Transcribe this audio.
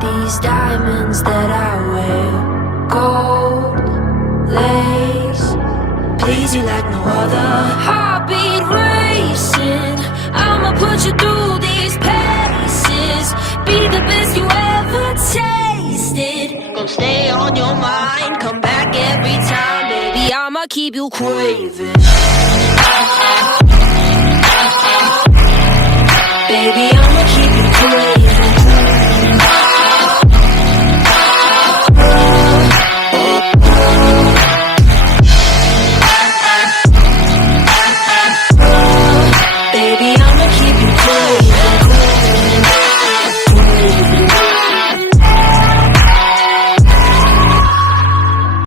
These diamonds that I wear, gold lace, please you like no other. Heartbeat racing, I'ma put you through these paces. Be the best you ever tasted. Gonna stay on your mind, come back every time, baby. I'ma keep you craving. Baby, I'ma keep you craving.